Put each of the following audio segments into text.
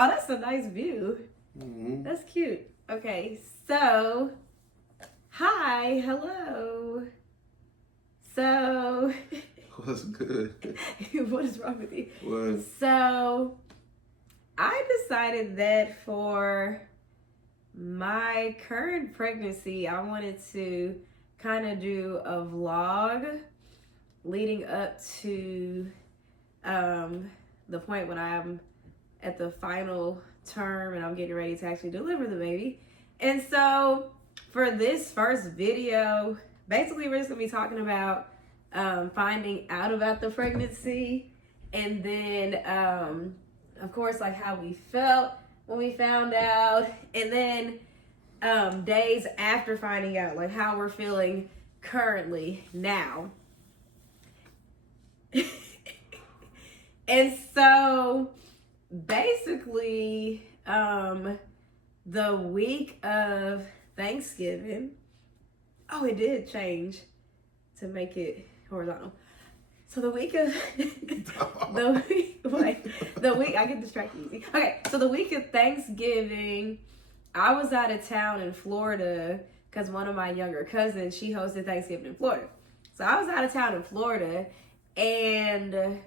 Oh, that's a nice view. Mm-hmm. That's cute. Okay, so, hi, hello. So, What's good? what is wrong with you? What? So, I decided that for my current pregnancy, I wanted to kind of do a vlog leading up to the point when I'm at the final term and I'm getting ready to actually deliver the baby. And so for this first video, basically we're just gonna be talking about finding out about the pregnancy, and then of course like how we felt when we found out, and then days after finding out, like how we're feeling currently now. And so basically, the week of Thanksgiving, oh, it did change to make it horizontal. So the week of the week I get distracted easy. Okay, so the week of Thanksgiving, I was out of town in Florida because one of my younger cousins, she hosted Thanksgiving in Florida. So I was out of town in Florida, and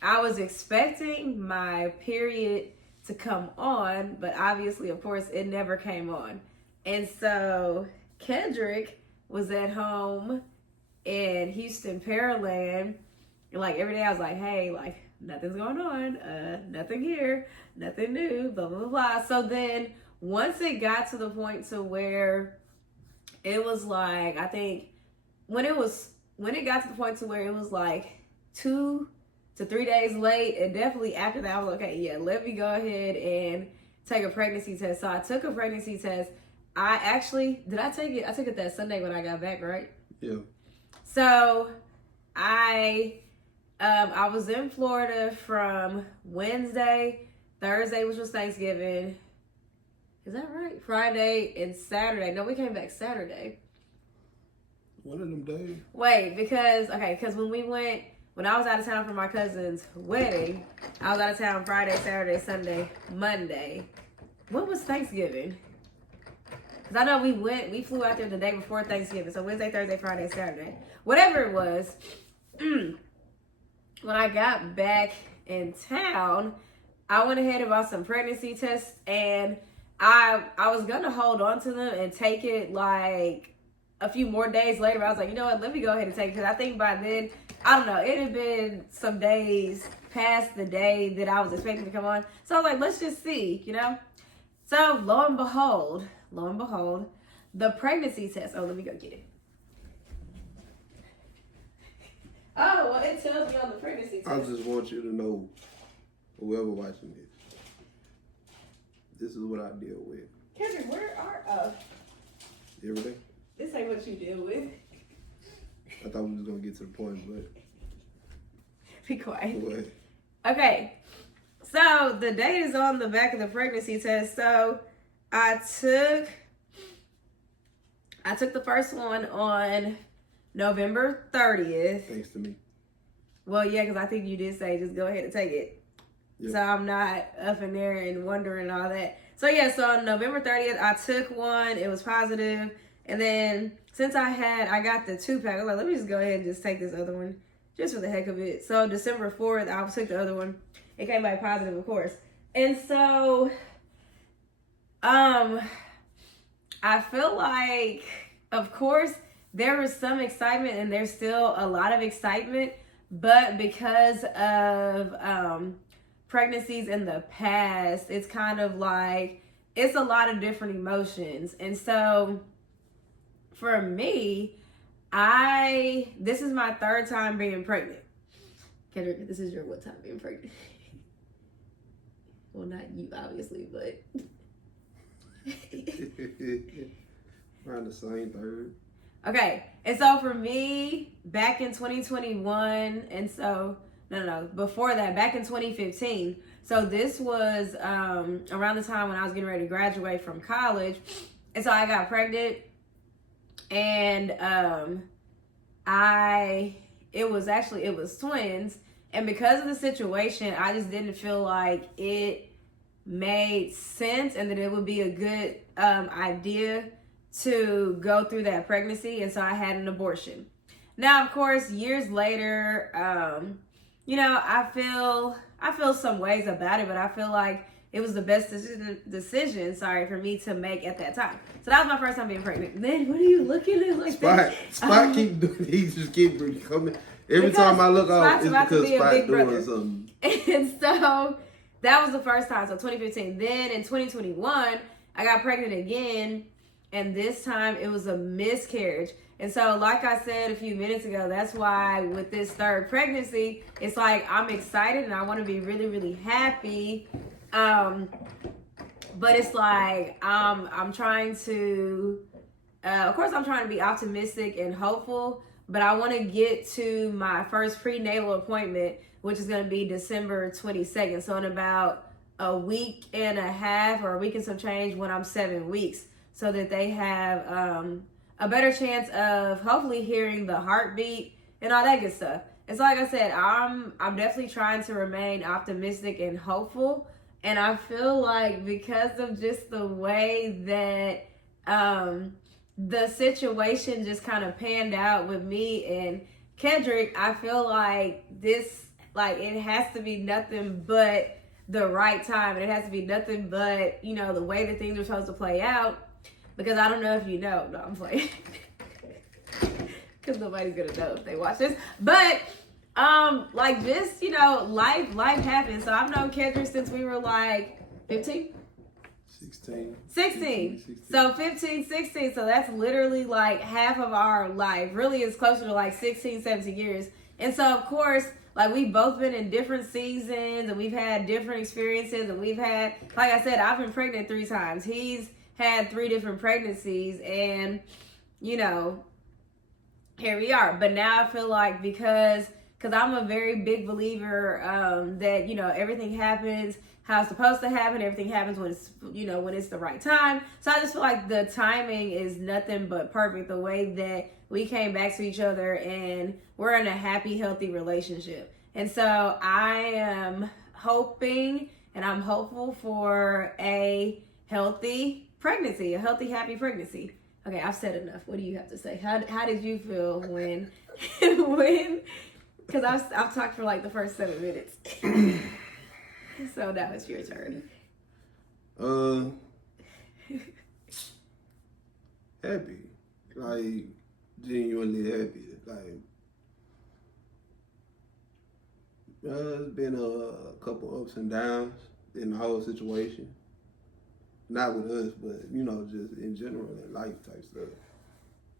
I was expecting my period to come on, but obviously, of course, it never came on. And so Kendrick was at home in Houston, Pearland, and like every day I was like, hey, like nothing's going on, nothing here, nothing new, blah, blah, blah, blah. So then once it got to the point to where it was like, I think when it got to the point to where it was like 2 to 3 days late, and definitely after that I was like, okay, yeah, let me go ahead and take a pregnancy test. So I took a pregnancy test. I took it that Sunday when I got back, right? Yeah. So I was in Florida from Wednesday, Thursday, which was Thanksgiving. Is that right? Friday and Saturday. No, we came back Saturday. One of them days. Wait, because when I was out of town for my cousin's wedding, I was out of town Friday, Saturday, Sunday, Monday. What was Thanksgiving? Because I know we flew out there the day before Thanksgiving. So Wednesday, Thursday, Friday, Saturday. Whatever it was. When I got back in town, I went ahead and bought some pregnancy tests, and I was going to hold on to them and take it like a few more days later. But I was like, you know what, let me go ahead and take it. Because I think by then, I don't know, it had been some days past the day that I was expecting to come on. So I was like, let's just see, you know? So lo and behold, the pregnancy test. Oh, let me go get it. Oh, well, it tells me on the pregnancy test. I just want you to know, whoever watching this is what I deal with. Kendrick, where are Every day. this ain't what you deal with. I thought we was gonna get to the point, but Be quiet. what? Okay, so the date is on the back of the pregnancy test. So I took the first one on November 30th. Thanks to me. Well, yeah, because I think you did say just go ahead and take it. Yeah. So I'm not up in there and wondering all that. So yeah, so on November 30th, I took one. It was positive. And then since I got the 2-pack, I was like, let me just go ahead and just take this other one just for the heck of it. So December 4th, I took the other one. It came back positive, of course. And so, I feel like, of course, there was some excitement, and there's still a lot of excitement, but because of pregnancies in the past, it's kind of like, it's a lot of different emotions. And so for me, this is my 3rd time being pregnant. Kendrick, this is your what time being pregnant? Well, not you, obviously, but Around the same third. okay. And so for me, back in 2021, and so no, before that, back in 2015. So this was around the time when I was getting ready to graduate from college, and so I got pregnant, and it was twins, And because of the situation, I just didn't feel like it made sense and that it would be a good idea to go through that pregnancy. And so I had an abortion. Now, of course, years later, I feel some ways about it, but I feel like it was the best decision, for me to make at that time. So that was my first time being pregnant. Then, what are you looking at like that? Spot keep doing. He just keep coming. Every time I look out, it's because Spot doing something. And so that was the first time. So 2015. Then in 2021, I got pregnant again, and this time it was a miscarriage. And so, like I said a few minutes ago, that's why with this third pregnancy, it's like I'm excited and I want to be really, really happy. But it's like I'm trying to, of course, I'm trying to be optimistic and hopeful. But I want to get to my first prenatal appointment, which is going to be December 22nd. So in about a week and a half or a week and some change when I'm 7 weeks, so that they have a better chance of hopefully hearing the heartbeat and all that good stuff. And so like I said, I'm definitely trying to remain optimistic and hopeful. And I feel like because of just the way that the situation just kind of panned out with me and Kendrick, I feel like this, like, it has to be nothing but the right time. And it has to be nothing but, the way that things are supposed to play out. Because I don't know if you know. No, I'm playing. Because nobody's going to know if they watch this. But, just, life happens. So I've known Kendrick since we were like 15? 16. So 15, 16. So that's literally like half of our life. Really, it's closer to like 16, 17 years. And so, of course, like we've both been in different seasons and we've had different experiences. And we've had, like I said, I've been pregnant 3 times. He's had 3 different pregnancies. And, here we are. But now I feel like because I'm a very big believer that, everything happens how it's supposed to happen. Everything happens when it's, when it's the right time. So I just feel like the timing is nothing but perfect. The way that we came back to each other and we're in a happy, healthy relationship. And so I am hoping and I'm hopeful for a healthy pregnancy, a healthy, happy pregnancy. Okay, I've said enough. What do you have to say? How did you feel when, because I've talked for like the first 7 minutes. So now it's your turn. Happy. Like, genuinely happy. Like, there's been a couple ups and downs in the whole situation. Not with us, but, just in general, in life type stuff.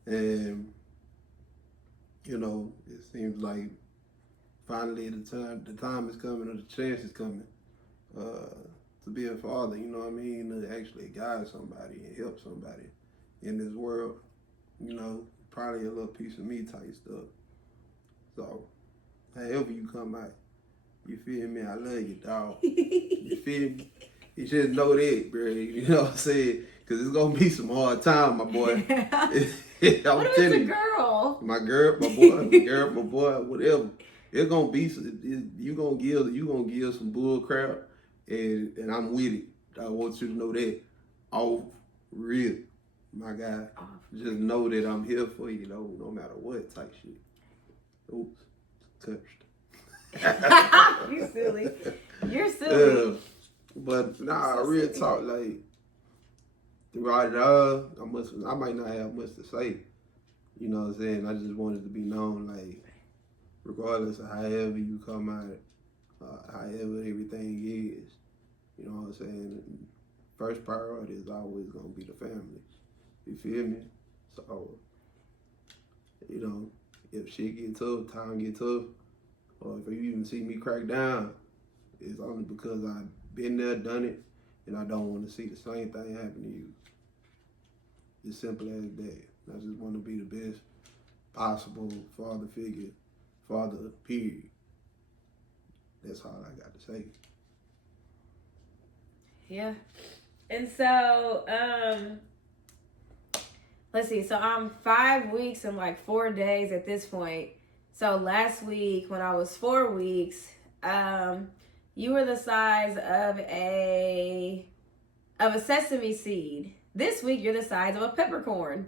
And, it seems like finally the time is coming, or the chance is coming, to be a father, to actually guide somebody and help somebody in this world, probably a little piece of me type stuff. So, however you come out, you feel me? I love you, dog. You feel me? You should know that, bro. You know what I'm saying? Because it's going to be some hard time, my boy. What if it's a girl? My girl, my boy, my boy, whatever. It's gonna be, you gonna give some bull crap, and I'm with it. I want you to know that. Oh, real, my guy. Just know that I'm here for you, no matter what type shit. Oops, touched. You silly. You're silly. But nah, so real silly. Talk, like throughout it all, I might not have much to say. You know what I'm saying? I just wanted to be known, like, regardless of however you come out, however everything is, you know what I'm saying? First priority is always going to be the family. You feel me? So, if shit get tough, time get tough, or if you even see me crack down, it's only because I've been there, done it, and I don't want to see the same thing happen to you. It's simple as that. I just want to be the best possible father figure. Father, period. That's all I got to say. Yeah. And so, let's see. So I'm 5 weeks and like 4 days at this point. So last week when I was 4 weeks, you were the size of a sesame seed. This week you're the size of a peppercorn.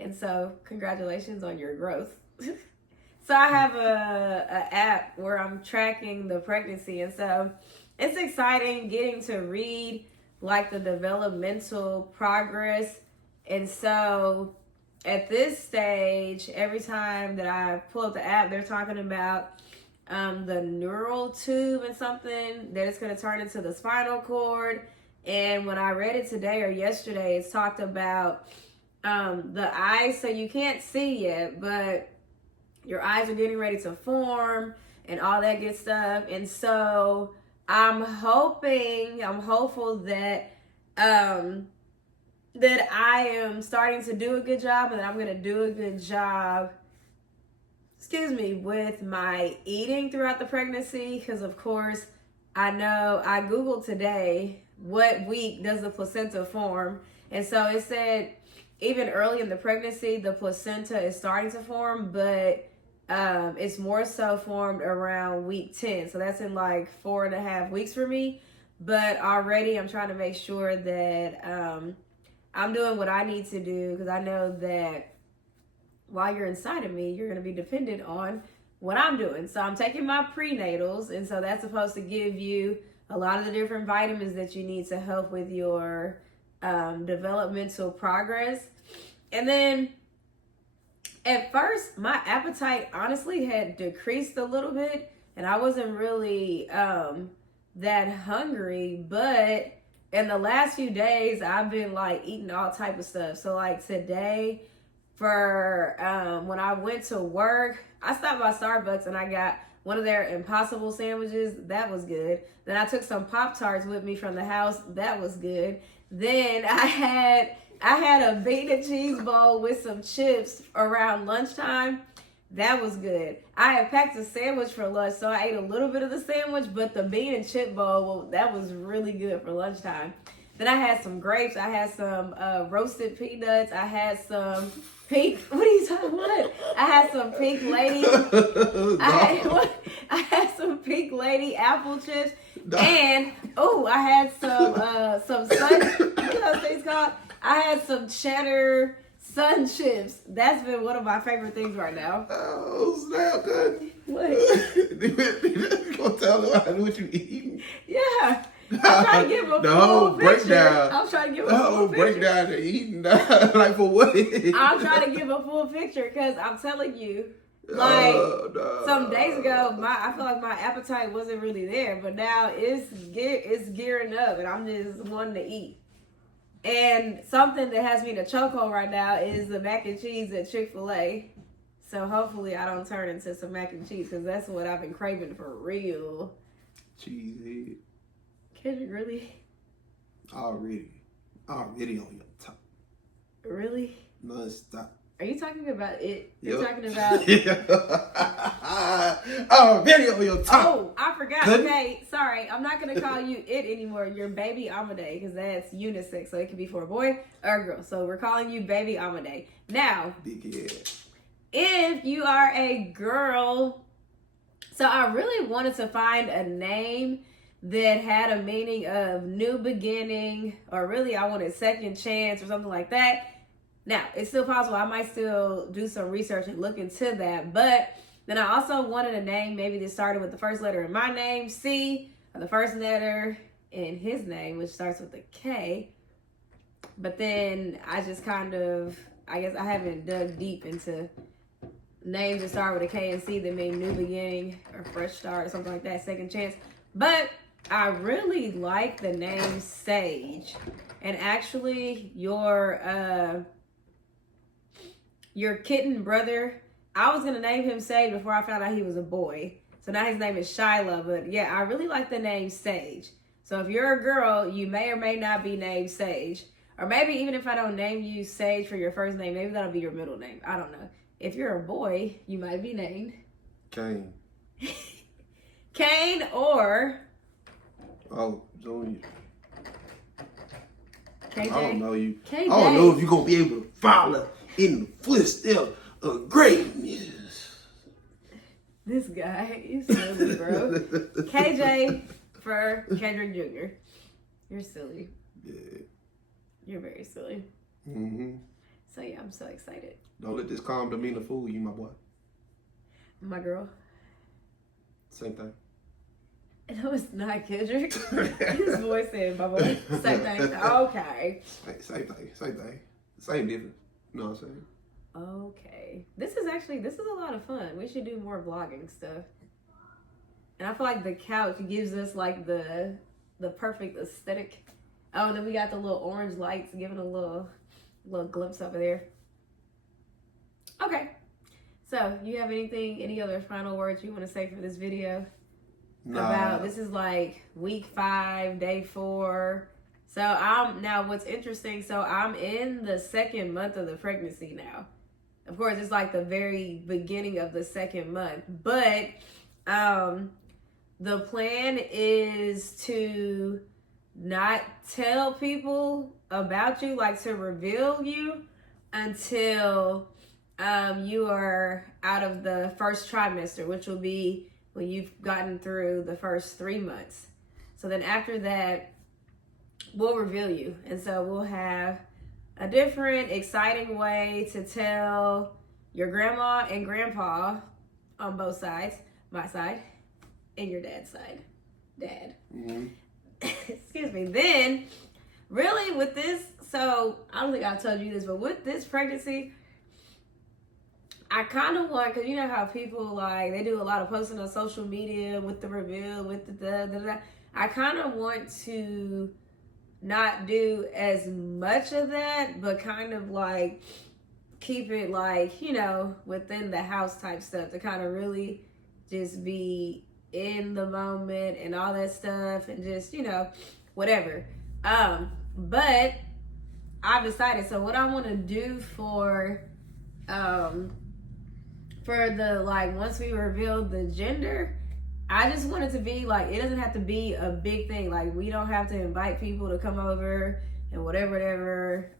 And so congratulations on your growth. So I have a app where I'm tracking the pregnancy, and so it's exciting getting to read like the developmental progress. And so at this stage, every time that I pull up the app, they're talking about the neural tube and something that it's going to turn into the spinal cord. And when I read it today or yesterday, it's talked about the eyes. So you can't see yet, but your eyes are getting ready to form and all that good stuff. And so I'm hopeful that that I am starting to do a good job, and that I'm going to do a good job, with my eating throughout the pregnancy. Because of course, I know I Googled today, what week does the placenta form? And so it said even early in the pregnancy, the placenta is starting to form, but it's more so formed around week 10. So that's in like 4.5 weeks for me. But already I'm trying to make sure that I'm doing what I need to do, because I know that while you're inside of me, you're going to be dependent on what I'm doing. So I'm taking my prenatals, and so that's supposed to give you a lot of the different vitamins that you need to help with your developmental progress. And then at first, my appetite honestly had decreased a little bit, and I wasn't really that hungry. But in the last few days, I've been like eating all type of stuff. So like today, for when I went to work, I stopped by Starbucks and I got one of their Impossible sandwiches. That was good. Then I took some Pop-Tarts with me from the house. That was good. Then I had a bean and cheese bowl with some chips around lunchtime. That was good. I had packed a sandwich for lunch, so I ate a little bit of the sandwich, but the bean and chip bowl, well, that was really good for lunchtime. Then I had some grapes. I had some roasted peanuts. I had some pink, what are you talking about? I had some Pink Lady. I had some Pink Lady apple chips. And, I had some sun, what are those things called? I had some cheddar sun chips. That's been one of my favorite things right now. Oh, snap, good. What? You gonna tell them what you eating? Yeah. I'm trying to give a full picture. I'm trying to give a full picture. Breakdown to eating. Like for what? I'm trying to give a full picture, because I'm telling you, like some days ago, I feel like my appetite wasn't really there, but now it's gearing up, and I'm just wanting to eat. And something that has me in a chokehold right now is the mac and cheese at Chick-fil-A. So hopefully I don't turn into some mac and cheese, because that's what I've been craving for real. Cheesehead. Kendrick, really? Already on your top. Really? Non-stop. Are you talking about it? You're Yep. talking about... Already on your top. Oh, I forgot. Couldn't? Okay, sorry. I'm not going to call you it anymore. You're Baby Amade, because that's unisex. So it could be for a boy or a girl. So we're calling you Baby Amade. Now, Big head. if you are a girl... So I really wanted to find a name that had a meaning of new beginning, or really I wanted second chance or something like that. Now, it's still possible. I might still do some research and look into that. But then I also wanted a name maybe that started with the first letter in my name, C, or the first letter in his name, which starts with a K. But then I just I guess I haven't dug deep into names that start with a K and C that mean new beginning or fresh start or something like that, second chance. But I really like the name Sage. And actually, your kitten brother, I was gonna name him Sage before I found out he was a boy. So now his name is Shiloh. But yeah, I really like the name Sage. So if you're a girl, you may or may not be named Sage. Or maybe even if I don't name you Sage for your first name, maybe that'll be your middle name. I don't know. If you're a boy, you might be named Kane. Kane or... Oh, Junior. KJ. I don't know you. KJ. I don't know if you're going to be able to follow in the footsteps of greatness. This guy, you silly, bro. KJ for Kendrick Jr. You're silly. Yeah. You're very silly. Mm-hmm. So yeah, I'm so excited. Don't let this calm demeanor fool you, my boy. My girl. Same thing. No, it's not Kendrick. His voice said, my boy. Same thing. Okay. Same thing. Same difference. You know what I'm saying? Okay. This is a lot of fun. We should do more vlogging stuff. And I feel like the couch gives us like the perfect aesthetic. Oh, and then we got the little orange lights giving a little glimpse over there. Okay. So, you have any other final words you want to say for this video? About this is like week 5, day 4. So now what's interesting, so I'm in the 2nd month of the pregnancy now. Of course, it's like the very beginning of the 2nd month, but the plan is to not tell people about you, like to reveal you until you are out of the first trimester, which will be when you've gotten through the first 3 months. So then after that, we'll reveal you. And so we'll have a different, exciting way to tell your grandma and grandpa on both sides, my side and your dad's side. Dad. Mm-hmm. Excuse me. Then, really with this, so I don't think I've told you this, but with this pregnancy, I kind of want, because you know how people like, they do a lot of posting on social media with the reveal, with the da-da-da. I kind of want to not do as much of that, but kind of like keep it like, you know, within the house type stuff to kind of really just be in the moment and all that stuff and just, you know, whatever. But I've decided, so what I want to do for the, like, once we reveal the gender, I just want it to be like, it doesn't have to be a big thing. Like, we don't have to invite people to come over and whatever.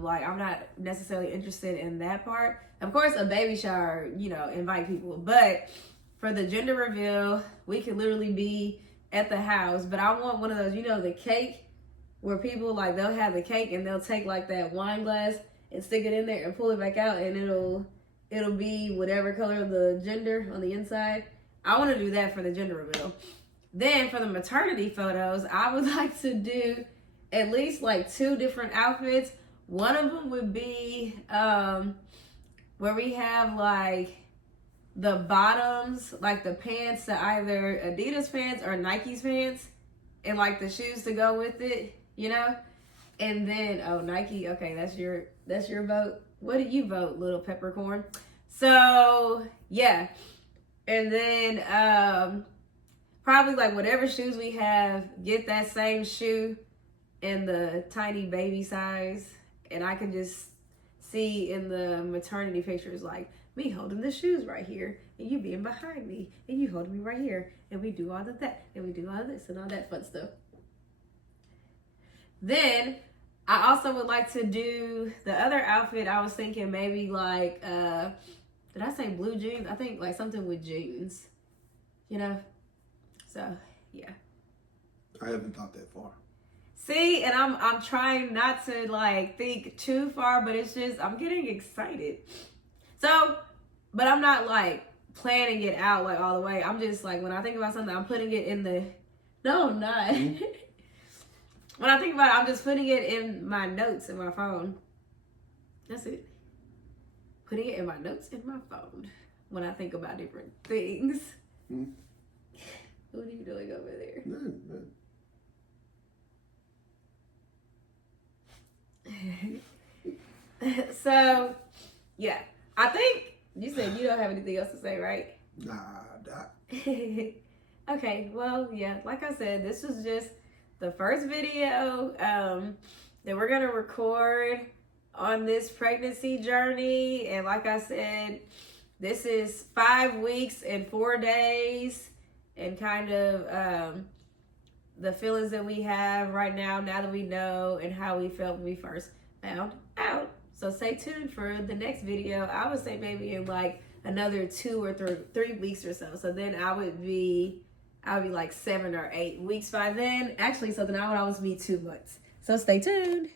Like, I'm not necessarily interested in that part. Of course, a baby shower, you know, invite people. But for the gender reveal, we could literally be at the house. But I want one of those, you know, the cake where people, like, they'll have the cake and they'll take, like, that wine glass and stick it in there and pull it back out, and it'll be whatever color the gender on the inside. I want to do that for the gender reveal. Then for the maternity photos, I would like to do at least like 2 different outfits. One of them would be where we have like the bottoms, like the pants to either Adidas pants or Nike's pants, and like the shoes to go with it, you know? And then, oh, Nike, okay, that's your vote. What do you vote, little peppercorn? So, yeah. And then probably like whatever shoes we have, get that same shoe in the tiny baby size. And I can just see in the maternity pictures like me holding the shoes right here and you being behind me and you holding me right here. And we do all of that and we do all of this and all that fun stuff. Then I also would like to do the other outfit. I was thinking maybe like, did I say blue jeans? I think like something with jeans, you know? So, yeah. I haven't thought that far. See, and I'm trying not to like think too far, but it's just, I'm getting excited. So, but I'm not like planning it out like all the way. I'm just like, when I think about something, I'm putting it in the, no, I'm not. Mm-hmm. When I think about it, I'm just putting it in my notes in my phone. That's it. Putting it in my notes in my phone when I think about different things. Mm-hmm. What are you doing over there? None. So, yeah. I think you said you don't have anything else to say, right? Nah. Okay, well, yeah. Like I said, this was just the first video that we're going to record on this pregnancy journey. And like I said, this is 5 weeks and 4 days and kind of the feelings that we have right now that we know and how we felt when we first found out. So stay tuned for the next video. I would say maybe in like another 2 or 3 weeks or so. So then I would be like 7 or 8 weeks by then. Actually, so then I would always be 2 months. So stay tuned.